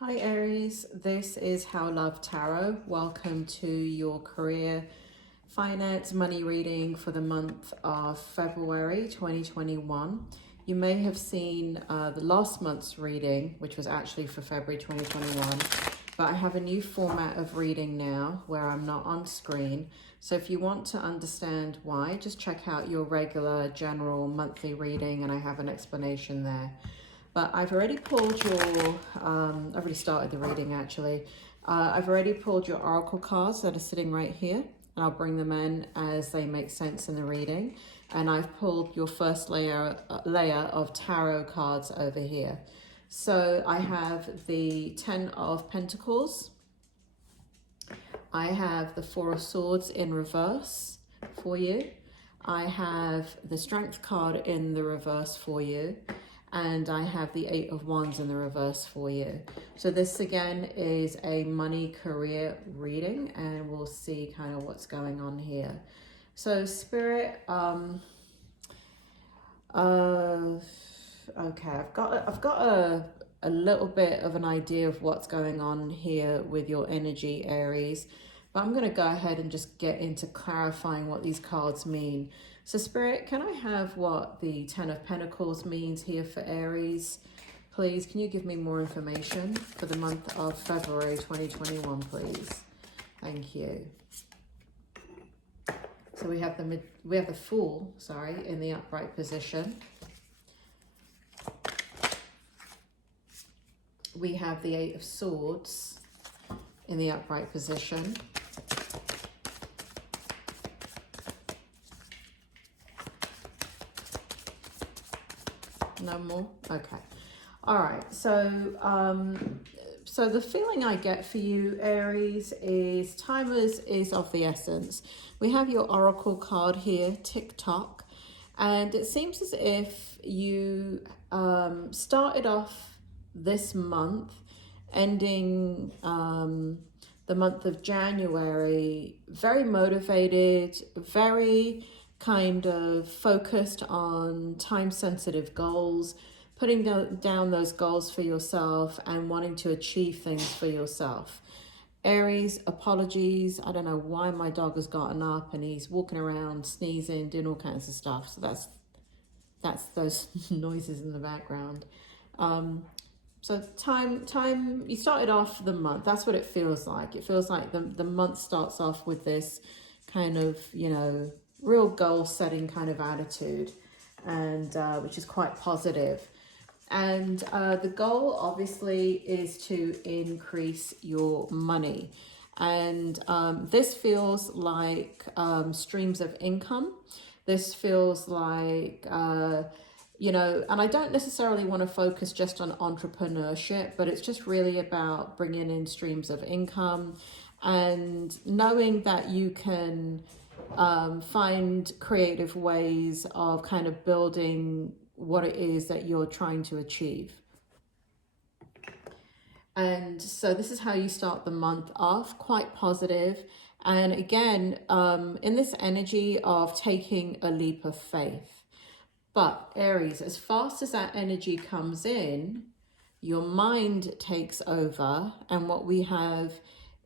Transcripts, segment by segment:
Hi Aries, this is How Love Tarot. Welcome to your career, finance, money reading for the month of February 2021. You may have seen the last month's reading, which was actually for February 2021, but I have a new format of reading now where I'm not on screen. So if you want to understand why, just check out your regular general monthly reading and I have an explanation there. But I've already pulled your, I've already started the reading actually. I've already pulled your oracle cards that are sitting right here, and I'll bring them in as they make sense in the reading. And I've pulled your first layer of tarot cards over here. So I have the 10 of Pentacles. I have the 4 of Swords in reverse for you. I have the Strength card in the reverse for you. And I have the 8 of Wands in the reverse for you. So this again is a money career reading, and we'll see kind of what's going on here. So Spirit, okay, I've got a little bit of an idea of what's going on here with your energy, Aries, but I'm going to go ahead and just get into clarifying what these cards mean. So Spirit, can I have what the 10 of Pentacles means here for Aries? Please, can you give me more information for the month of February 2021, please? Thank you. So we have the Fool, sorry, in the upright position. We have the 8 of Swords in the upright position. No more? Okay. All right. So, so the feeling I get for you, Aries, is time is of the essence. We have your oracle card here, tick tock, and it seems as if you started off this month, ending the month of January, very motivated, very kind of focused on time-sensitive goals, putting down those goals for yourself and wanting to achieve things for yourself. Aries, apologies. I don't know why my dog has gotten up and he's walking around, sneezing, doing all kinds of stuff. So that's those noises in the background. So time, you started off the month. That's what it feels like. It feels like the month starts off with this kind of, you know, real goal setting kind of attitude, and which is quite positive. And the goal obviously is to increase your money. And this feels like streams of income. This feels like, you know, and I don't necessarily want to focus just on entrepreneurship, but it's just really about bringing in streams of income and knowing that you can find creative ways of kind of building what it is that you're trying to achieve. And so this is how you start the month off, quite positive. And again, in this energy of taking a leap of faith. But Aries, as fast as that energy comes in, your mind takes over, and what we have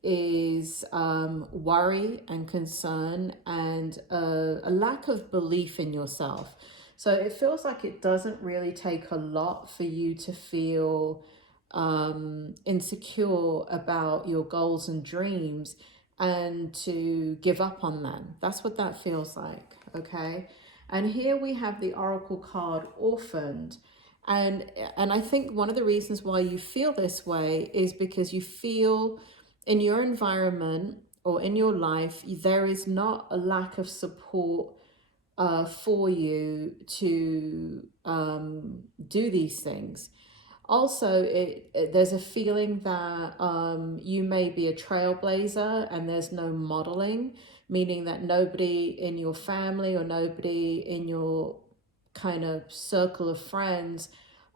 is worry and concern and a lack of belief in yourself. So it feels like it doesn't really take a lot for you to feel insecure about your goals and dreams and to give up on them. That's what that feels like, okay? And here we have the oracle card Orphaned. And I think one of the reasons why you feel this way is because you feel in your environment or in your life, there is not a lack of support for you to do these things. Also, there's a feeling that you may be a trailblazer and there's no modeling, meaning that nobody in your family or nobody in your kind of circle of friends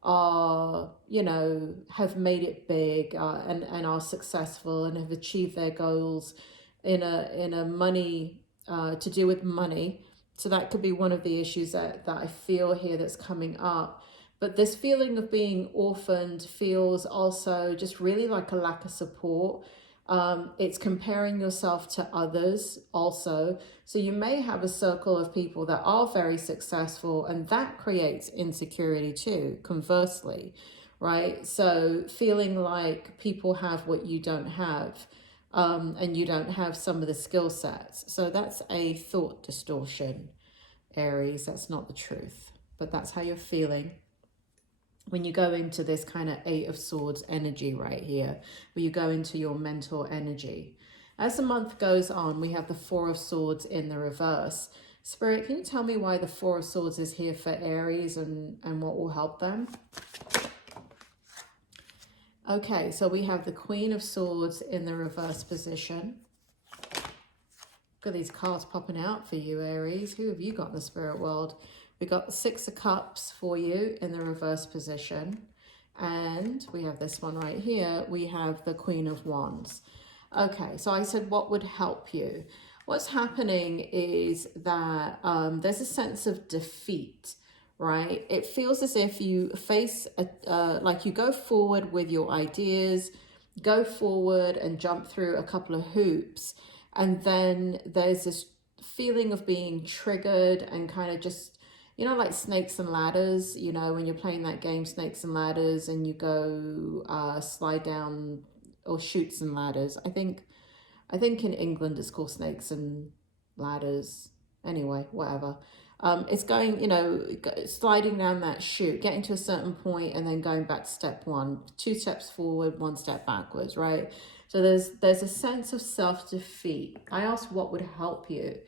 are, you know, have made it big and are successful and have achieved their goals in a money, to do with money. So that could be one of the issues that I feel here that's coming up. But this feeling of being orphaned feels also just really like a lack of support. It's comparing yourself to others also. So you may have a circle of people that are very successful, and that creates insecurity too, conversely, right? So feeling like people have what you don't have, and you don't have some of the skill sets. So that's a thought distortion, Aries. That's not the truth, but that's how you're feeling when you go into this kind of Eight of Swords energy right here, where you go into your mental energy. As the month goes on, we have the Four of Swords in the reverse. Spirit, can you tell me why the Four of Swords is here for Aries and what will help them? Okay, so we have the Queen of Swords in the reverse position. Look at these cards popping out for you, Aries. Who have you got in the spirit world? We got the Six of Cups for you in the reverse position. And we have this one right here. We have the Queen of Wands. Okay, so I said, what would help you? What's happening is that there's a sense of defeat, right? It feels as if you face, like you go forward with your ideas, go forward and jump through a couple of hoops. And then there's this feeling of being triggered and kind of just, you know, like snakes and ladders, you know, when you're playing that game, snakes and ladders, and you go slide down, or chutes and ladders. I think in England it's called snakes and ladders. Anyway, whatever. It's going, you know, sliding down that chute, getting to a certain point and then going back to step one, 2 steps forward, 1 step backwards, right? So there's a sense of self-defeat. I asked what would help you.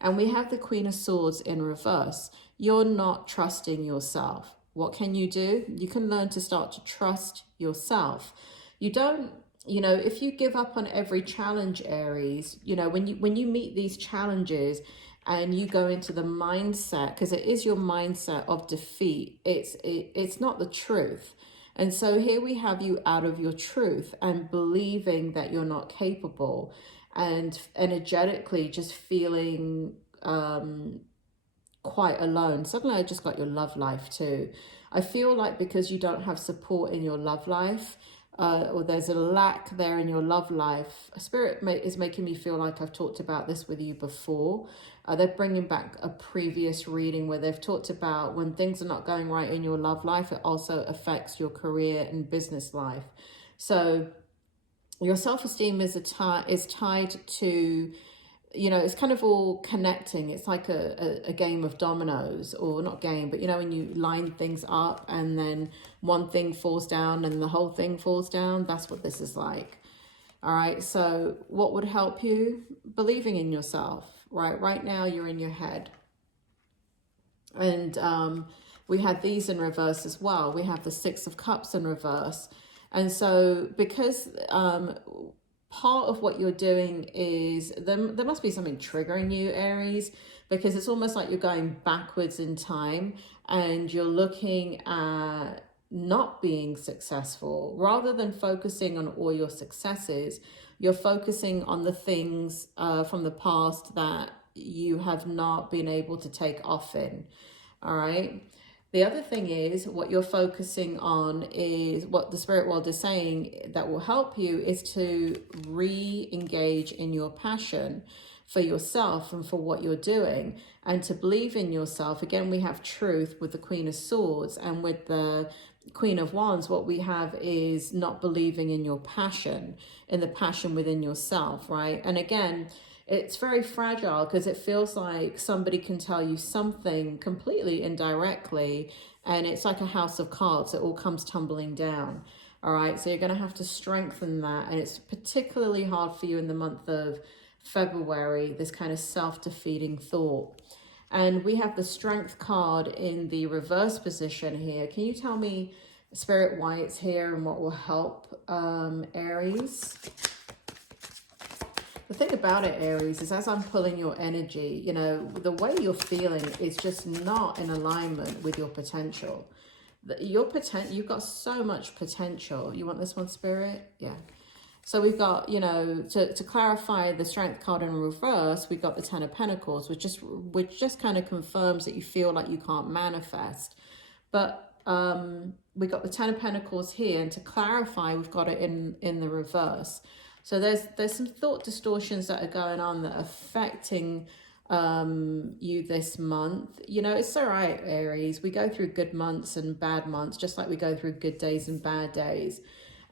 And we have the Queen of Swords in reverse. You're not trusting yourself. What can you do? You can learn to start to trust yourself. You don't, you know, if you give up on every challenge, Aries, you know, when you meet these challenges and you go into the mindset, because it is your mindset of defeat, it's not the truth. And so here we have you out of your truth and believing that you're not capable, and energetically just feeling quite alone. Suddenly I just got your love life too. I feel like because you don't have support in your love life, or there's a lack there in your love life, Spirit is making me feel like I've talked about this with you before. They're bringing back a previous reading where they've talked about when things are not going right in your love life, it also affects your career and business life. So your self-esteem is tied to, you know, it's kind of all connecting. It's like a game of dominoes, or not game, but you know, when you line things up and then one thing falls down and the whole thing falls down, that's what this is like. All right, so what would help you? Believing in yourself, right? Right now you're in your head. And we had these in reverse as well. We have the Six of Cups in reverse. And so because part of what you're doing is, there must be something triggering you, Aries, because it's almost like you're going backwards in time and you're looking at not being successful. Rather than focusing on all your successes, you're focusing on the things from the past that you have not been able to take off in. All right. The other thing is, what you're focusing on is what the spirit world is saying that will help you is to re-engage in your passion for yourself and for what you're doing, and to believe in yourself. Again, we have truth with the Queen of Swords, and with the Queen of Wands, what we have is not believing in your passion, in the passion within yourself, right? And again, it's very fragile because it feels like somebody can tell you something completely indirectly, and it's like a house of cards. It all comes tumbling down. All right, so you're going to have to strengthen that. And it's particularly hard for you in the month of February, this kind of self-defeating thought. And we have the Strength card in the reverse position here. Can you tell me, Spirit, why it's here and what will help Aries? The thing about it, Aries, is as I'm pulling your energy, you know, the way you're feeling is just not in alignment with your potential. You've got so much potential. You want this one, Spirit? Yeah. So we've got, you know, to clarify the Strength card in reverse, we've got the Ten of Pentacles, which just kind of confirms that you feel like you can't manifest. But we got the Ten of Pentacles here, and to clarify, we've got it in the reverse. So there's some thought distortions that are going on that are affecting you this month. You know, it's all right, Aries. We go through good months and bad months, just like we go through good days and bad days.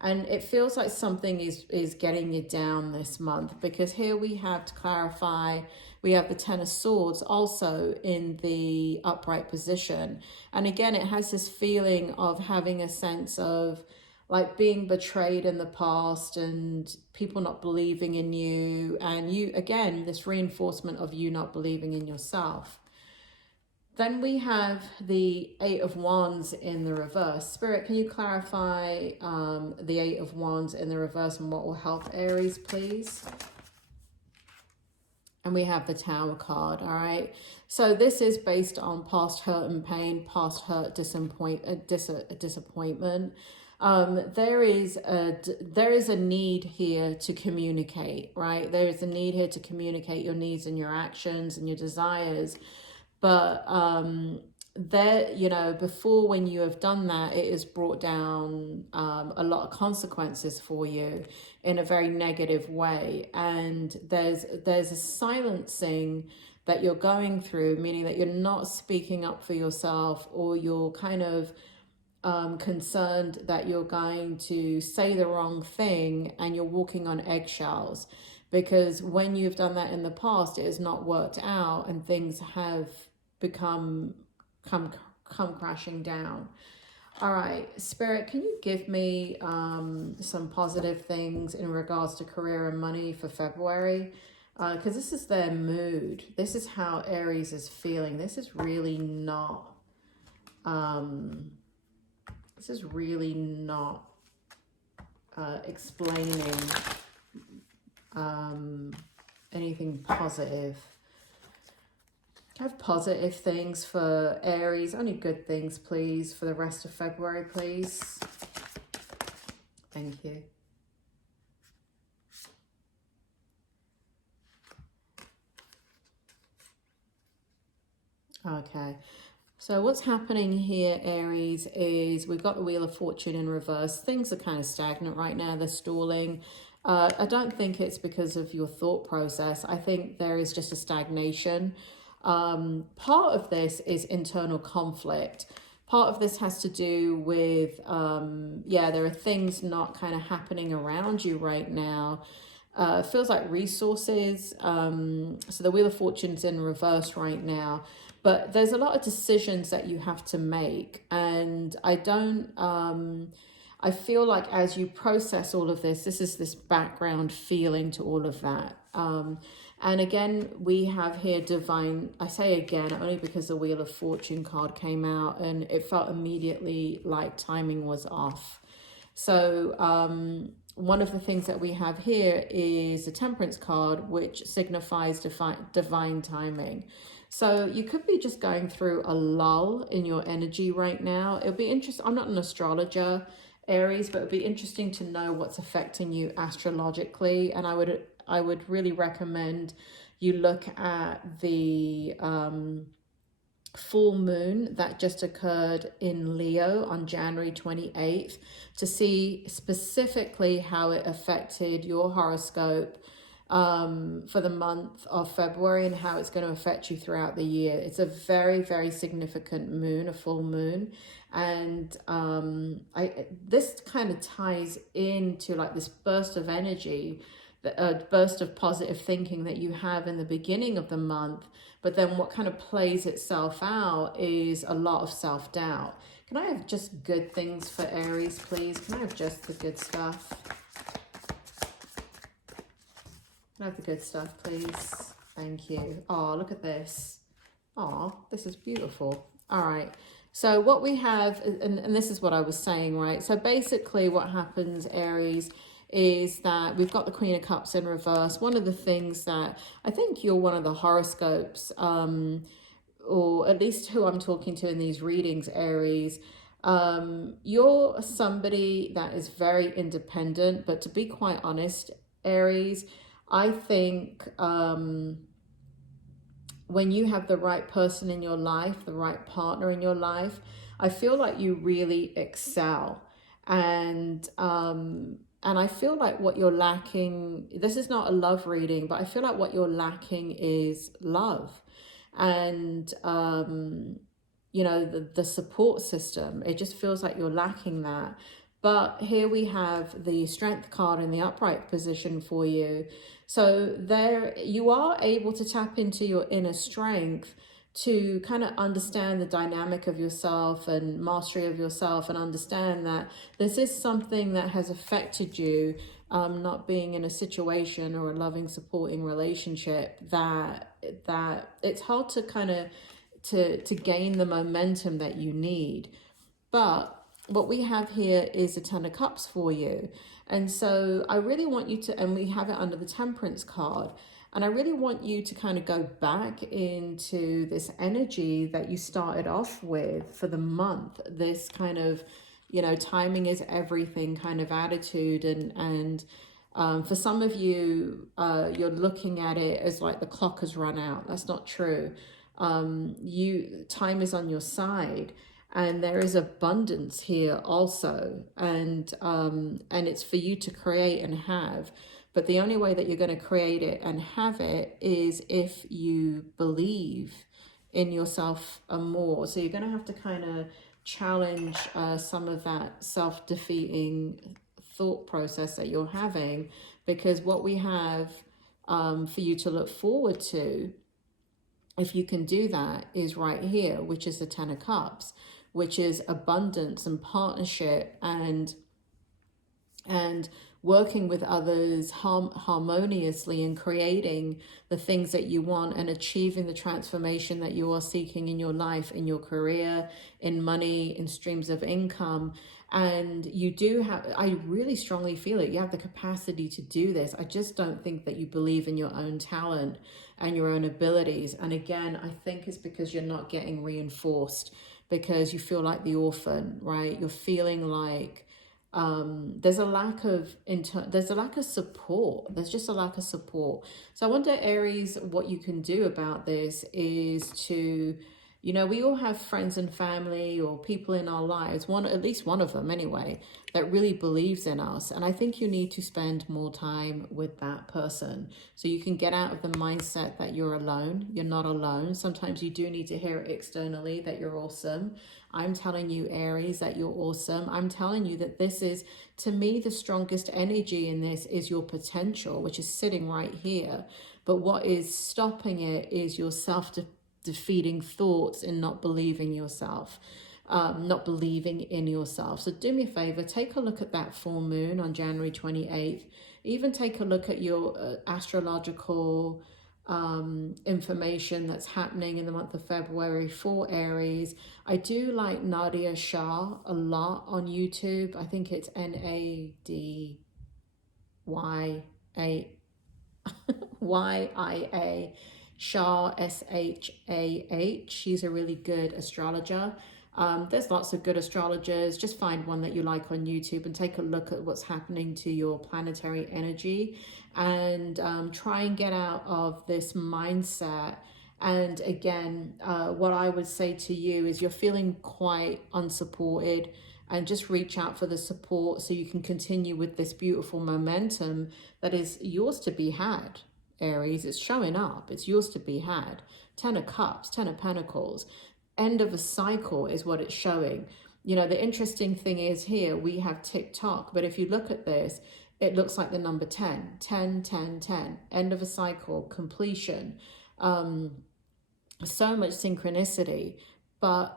And it feels like something is getting you down this month, because here we have, to clarify, we have the Ten of Swords also in the upright position. And again, it has this feeling of having a sense of like being betrayed in the past and people not believing in you. And you, again, this reinforcement of you not believing in yourself. Then we have the Eight of Wands in the reverse. Spirit, can you clarify the Eight of Wands in the reverse and what will help Aries, please? And we have the Tower card, all right? So this is based on past hurt and pain, past hurt, disappointment. There is a need here to communicate, right? There is a need here to communicate your needs and your actions and your desires. But there, you know, before, when you have done that, it has brought down a lot of consequences for you in a very negative way. And there's a silencing that you're going through, meaning that you're not speaking up for yourself, or you're kind of concerned that you're going to say the wrong thing and you're walking on eggshells. Because when you've done that in the past, it has not worked out and things have come crashing down. All right, Spirit, can you give me some positive things in regards to career and money for February? Because this is their mood. This is how Aries is feeling. This is really not explaining anything positive. Have positive things for Aries. Only good things, please, for the rest of February, please. Thank you. Okay. So what's happening here, Aries, is we've got the Wheel of Fortune in reverse. Things are kind of stagnant right now. They're stalling. I don't think it's because of your thought process. I think there is just a stagnation. Part of this is internal conflict. Part of this has to do with, there are things not kind of happening around you right now. It feels like resources. So the Wheel of Fortune's in reverse right now. But there's a lot of decisions that you have to make. And I feel like as you process all of this, this is this background feeling to all of that. And again, we have here divine, I say again, only because the Wheel of Fortune card came out and it felt immediately like timing was off. So one of the things that we have here is the Temperance card, which signifies divine timing. So you could be just going through a lull in your energy right now. It'll be interesting. I'm not an astrologer, Aries, but it'd be interesting to know what's affecting you astrologically. And I would really recommend you look at the full moon that just occurred in Leo on January 28th to see specifically how it affected your horoscope for the month of February and how it's going to affect you throughout the year. It's a very, very significant moon, a full moon. And this kind of ties into like this burst of energy, a burst of positive thinking that you have in the beginning of the month. But then what kind of plays itself out is a lot of self-doubt. Can I have just good things for Aries, please? Can I have just the good stuff? Can I have the good stuff, please? Thank you. Oh, look at this. Oh, this is beautiful. All right. So what we have, and this is what I was saying, right? So basically what happens, Aries, is that we've got the Queen of Cups in reverse. One of the things that I think you're one of the horoscopes, or at least who I'm talking to in these readings, Aries, you're somebody that is very independent. But to be quite honest, Aries, I think when you have the right person in your life, the right partner in your life, I feel like you really excel. And I feel like what you're lacking, this is not a love reading, but I feel like what you're lacking is love. And, you know, the support system, it just feels like you're lacking that. But here we have the strength card in the upright position for you. So there you are able to tap into your inner strength to kind of understand the dynamic of yourself and mastery of yourself, and understand that this is something that has affected you, not being in a situation or a loving, supporting relationship, that it's hard to kind of to gain the momentum that you need. But what we have here is a Ten of Cups for you. And so I really want you to, and we have it under the Temperance card, and I really want you to kind of go back into this energy that you started off with for the month, this kind of, you know, timing is everything kind of attitude. And for some of you, you're looking at it as like the clock has run out. That's not true. Time is on your side. And there is abundance here also. And it's for you to create and have. But the only way that you're going to create it and have it is if you believe in yourself more. So you're going to have to kind of challenge some of that self-defeating thought process that you're having, because what we have for you to look forward to, if you can do that, is right here, which is the Ten of Cups, which is abundance and partnership and working with others harmoniously and creating the things that you want and achieving the transformation that you are seeking in your life, in your career, in money, in streams of income. And you do have, I really strongly feel it, you have the capacity to do this. I just don't think that you believe in your own talent and your own abilities. And again, I think it's because you're not getting reinforced, because you feel like the orphan, right? You're feeling like there's a lack of support. There's just a lack of support. So I wonder, Aries, what you can do about this is to, you know, we all have friends and family or people in our lives, at least one of them anyway, that really believes in us. And I think you need to spend more time with that person so you can get out of the mindset that you're alone. You're not alone. Sometimes you do need to hear it externally that you're awesome. I'm telling you, Aries, that you're awesome. I'm telling you that this is, to me, the strongest energy in this is your potential, which is sitting right here. But what is stopping it is your self-defeating thoughts and not believing yourself, not believing in yourself. So do me a favor, take a look at that full moon on January 28th. Even take a look at your astrological information that's happening in the month of February for Aries. I do like Nadia Shah a lot on YouTube. I think it's Nadia Shah, Shah. She's a really good astrologer. There's lots of good astrologers. Just find one that you like on YouTube and take a look at what's happening to your planetary energy, and try and get out of this mindset. And again, what I would say to you is you're feeling quite unsupported, and just reach out for the support so you can continue with this beautiful momentum that is yours to be had, Aries. It's showing up. It's yours to be had. Ten of Cups, Ten of Pentacles. End of a cycle is what it's showing. You know, the interesting thing is here we have tick-tock, but if you look at this, it looks like the number 10, 10, 10, 10. End of a cycle, completion. So much synchronicity, but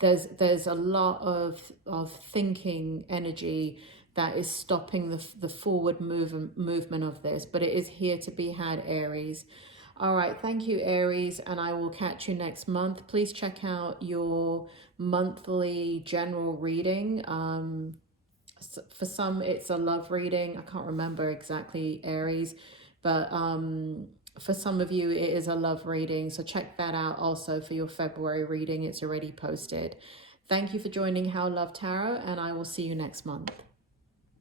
there's a lot of thinking energy that is stopping the forward movement of this, but it is here to be had, Aries. All right, thank you, Aries, and I will catch you next month. Please check out your monthly general reading. For some, it's a love reading. I can't remember exactly, Aries, but for some of you, it is a love reading. So check that out also for your February reading. It's already posted. Thank you for joining How Love Tarot, and I will see you next month.